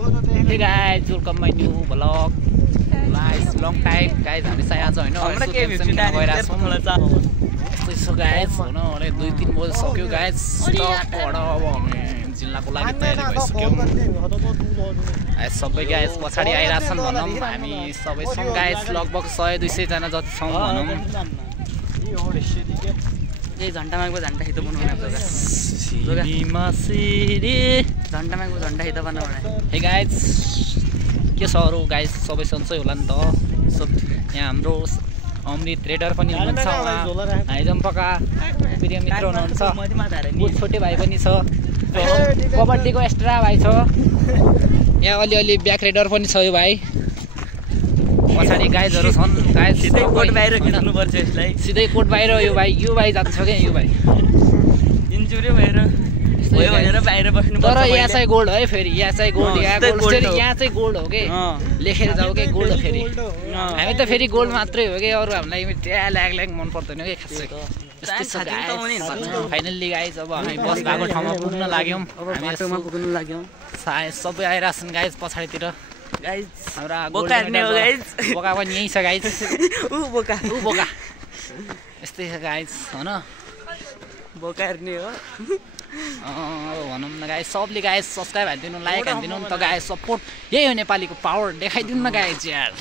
Hey guys, welcome my new vlog. Guys, long time guys, हामी चाहिँ आज हैन यस्तो guys हुन अहिले 2-3 बजे सक्यो guys. स्टप अब हामी जिल्लाको लागि तयारी भइसक्यौं. सबै guys पछाडी आइराछन् भनौं. हामी सबै छौं guys, लगभग 100-200 जना जति छौं भनौं. ये झन्टामाको झन्टा हित बनाउनु पर्छ. सिरीमा सिरी झन्टामाको झन्टा हित बनाउनु. हे गाइज के छ अरु गाइज सबै सन्चै होला नि त. यहाँ हाम्रो अमृत ट्रेडर पनि हुनुहुन्छ, हाइजम्पका प्रिय मित्र हुनुहुन्छ, छोटे भाइ पनि छ, कबड्डीको एक्स्ट्रा भाइ छ, यहाँ अलिअलि ब्याक रेडर पनि छ यो भाइ. पछाडी गाइजहरु छन्. गाइज सिधै कोट बाहिर खिच्नु पर्छ यसलाई. सिधै कोट बाहिर यो भाइ जान्छ के यो भाइ इन्जुरी भएर भयो भनेर बाहिर बस्नु पर्छ. तर यहाँ चाहिँ गोल्ड है फेरि. यहाँ चाहिँ गोल्ड, यहाँ चाहिँ गोल्ड हो के. लेखेर जाऊ के गोल्ड फेरि. हामी त फेरि गोल्ड मात्रै हो के, अरु हामीलाई ल्याग मन पर्दैन के खासै. फाइनल्ली गाइज अब हामी बस भएको ठाउँमा पुग्न लाग्यौं. हामी बाटोमा पुग्न लाग्यौं. सबै आइराछन् गाइज पछाडीतिर. गाइज हाम्रा बोका हेर्ने हो गाइज. बोका पनि यही छ गाइज. उ बोका यस्तै छ गाइज हैन. बोका हेर्ने हो. भनौँ न गाइज सबले गाइज सब्सक्राइब हानिदिनु, लाइक हानिदिनु नि त गाइज. सपोर्ट यही हो नेपालीको पावर. देखाइदिनु न गाइज यार.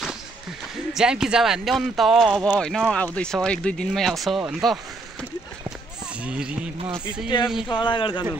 ज्याम कि जाब हानिदेऊ नि त. अब होइन आउँदैछ 1-2 दिनमै आउँछ नि त. सिरीमा सिरी